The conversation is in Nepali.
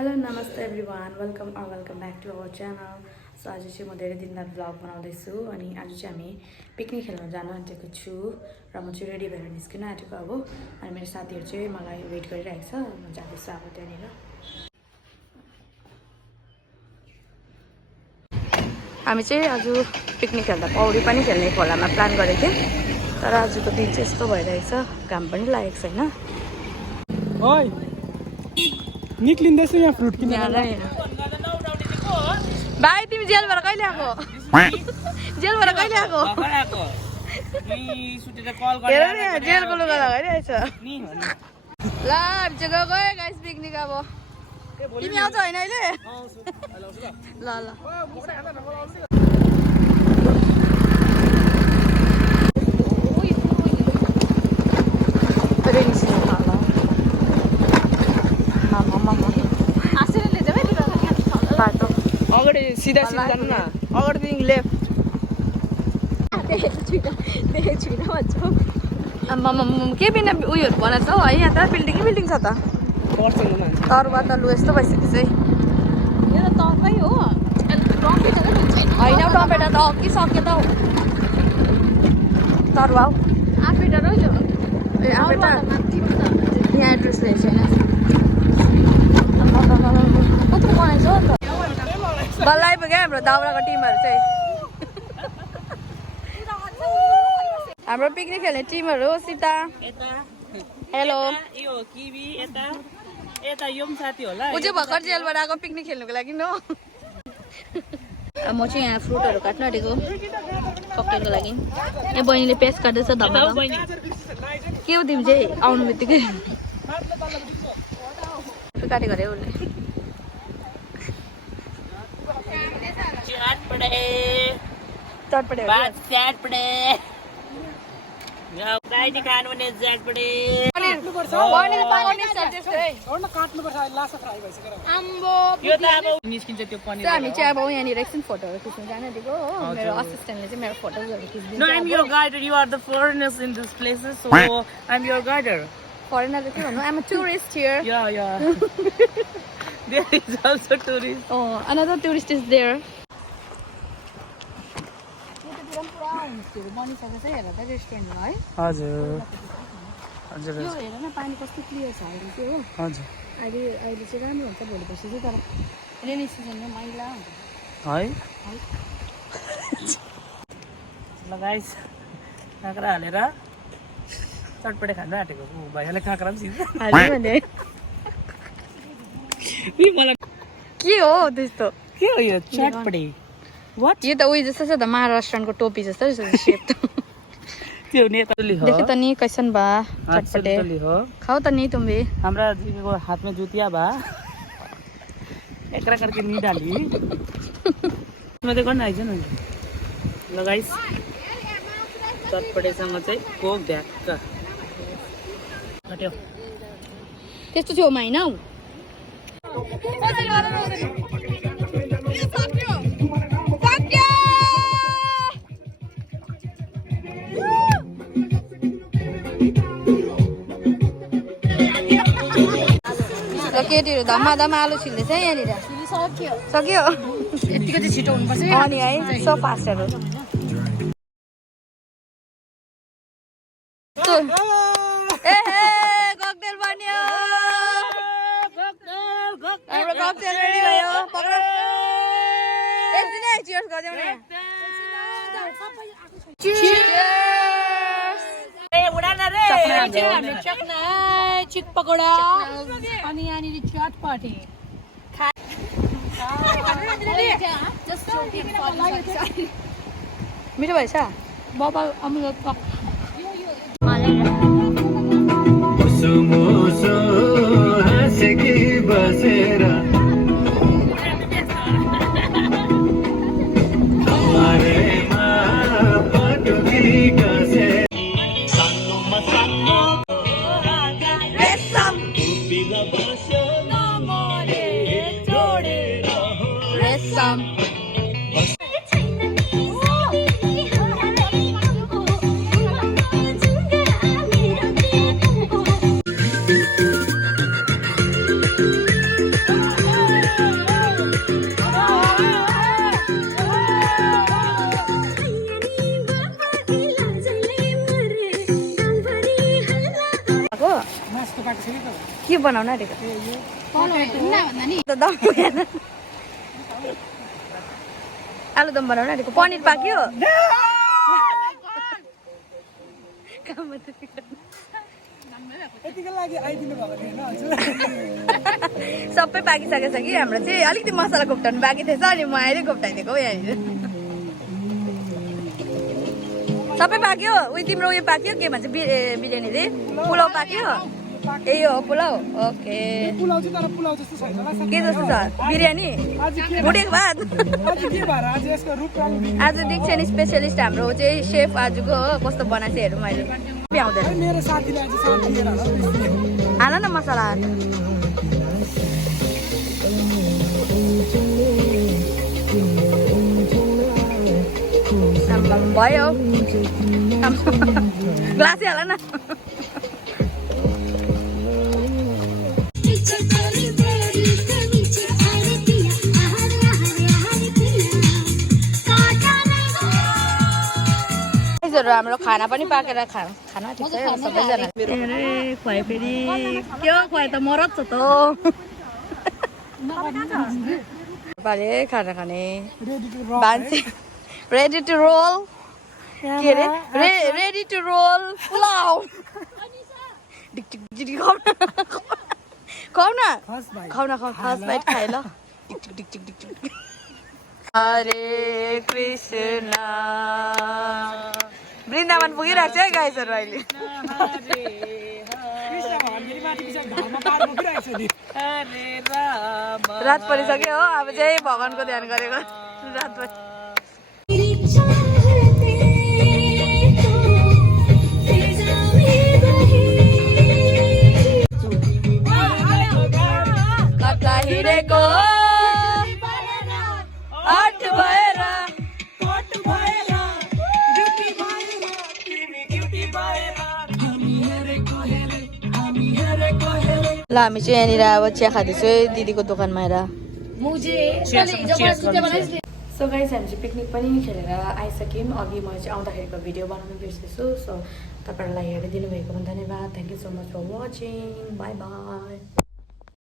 हेलो नमस्ते everyone welcome back to our channel. So आज चाहिँ म धेरै दिन बाद ब्लग बनाउँदैछु अनि आज चाहिँ हामी पिकनिक खेल्न जान आँटेको छु र म चाहिँ रेडी भएर निस्किन आँटेको अब। अनि मेरो साथीहरू चाहिँ मलाई वेट गरिरहेको छ, म जाँदैछु अब त्यहाँनिर। हामी चाहिँ आज पिकनिक खेल्दा पौडी पनि खेल्ने खोलामा प्लान गरेको थियौँ, तर आजको दिन चाहिँ यस्तो भइरहेछ, घाम पनि लागेको छैन। निक्लिँदैछु यहाँ फ्रुट किन्न। भाइ तिमी जेलबाट कहिले आएको? जेलबाट कहिले आएको? जेलको लुगा लगाइरहेछ। ल हामी चाहिँ गएको है गाइस पिकनिक। अब तिमी आउँछ होइन अहिले? ल ल अगाडि सिधा सिधा जानु न, अगाडिदेखि लेफ्ट। के बिना उयोहरू बनाएको छौ है? यहाँ त बिल्डिङ छ त। तरुवा त लु यस्तो भइसकेको चाहिँ होइन। टमेटा त अघि सक्यो त। तरुवा हौ ए आपेटा यहाँ एड्रेस लेखेको छैन। कत्रो बनाएछ हो त? बल्ल आइपुग्यो हाम्रो दाउराको टिमहरू चाहिँ। हाम्रो पिकनिक खेल्ने टिमहरू हो। सीता हेलो, ऊ चाहिँ भर्खर जेलबाट आएको पिकनिक खेल्नुको लागि न। म चाहिँ यहाँ फ्रुटहरू काट्नु आँटेको ककटेलको लागि। यहाँ बहिनीले प्याज काट्दैछ धमाधम। के हो तिमी चाहिँ आउनु बित्तिकै काटेको अरे उसले। चटपटे हामी चाहिँ अब यहाँनिर एकछिन फोटोहरू खिच्नु जान दिएको हो। मेरो असिस्टेन्टले चाहिँ मेरो फोटोजहरू खिच्दिन्छ। फरेनर के भन्नु? I'm a tourist here. There is also tourist. Oh, another tourist is there. हजुर यो हेर न पानी कस्तो क्लियर छ अहिले चाहिँ हो। हजुर अहिले चाहिँ राम्रो हुन्छ, भोलिपर्सि चाहिँ तर रेनी सिजनमा मैला हुन्छ है। ल गाइस, काँक्रा हालेर चटपटे खानु आँटेको भैयाले काँक्रा पनि सिक्छ। के हो त्यस्तो? के हो यो चटपटे? यो त उयो जस्तो छ त, महाराष्ट्रको टोपी जस्तो सेप त। त्यो नेताली हो। देखो त नि कैसन बा चटपटे हो। खाओ त नि तुम भी। हमरा जी को हाथ में जूतिया बा, एकरा करके नहीं डाली। मैं देखो ना आइज न। ल गाइस, चटपटेसँग चाहिँ कोक ढ्याक्क हट्यो। त्यस्तो छेउमा हैन हौ। केटीहरू धमाधम आलु छिल्दैछ यहाँनिर। सक्यो यतिको चाहिँ छिटो हुनुपर्छ अनि है सो फास्टहरू। ककटेल बन्यो, हाम्रो ककटेल रेडी भयो। पक्र एकदिन चियर्स गर्दियौ नि। चिक पकोडा अनि यहाँनिर चटपटे मिठो भएछ बाबा अमृत के बनाउन आँटेको त दम आलुदम बनाउन आँटेको पनिर पाक्यो सबै पाकिसकेको छ कि हाम्रो चाहिँ अलिकति मसला घोप्टाउनु बाँकी थिएछ अनि म आएर घोप्टाइदिएको यहाँनिर सबै पाक्यो उयो तिम्रो उयो पाक्यो के भन्छ बिरयानी रे पुलाउ पाक्यो ए हो पुलाउ ओके के जस्तो छ बिरयानी भुटेको भात आज डिक्सन स्पेसलिस्ट हाम्रो चाहिँ सेफ आजको हो कस्तो बनाएको हेरौँ मैले भ्याउँदैन हाल न मसला भयो ग्लासै हाल न हाम्रो खाना पनि पाकेर खाना ठिक छ सबैजना खुवायो फेरि के हो खुवायो त मरद छ त खाना खाने मान्छे रेडी टु रोल के अरे रेडी टु रोल पुलाउ खाऊ न फर्स्ट बाइट खाए ल हरे कृष्ण वृन्दावन पुगिरहेको छ है गाइसहरू अहिले रात परिसक्यो हो अब चाहिँ भगवानको ध्यान गरेको रात परि कता हिँडेको आठ भएर ल हामी चाहिँ यहाँनिर अब चिया खाँदैछु दिदीको दोकानमा आएर सो गाइस हामी चाहिँ पिकनिक पनि खेलेर आइसक्यौँ अघि मैले चाहिँ आउँदाखेरिको भिडियो बनाउनु बिर्सेछु सो तपाईँहरूलाई हेरिदिनु भएकोमा धन्यवाद thank you so much for watching bye by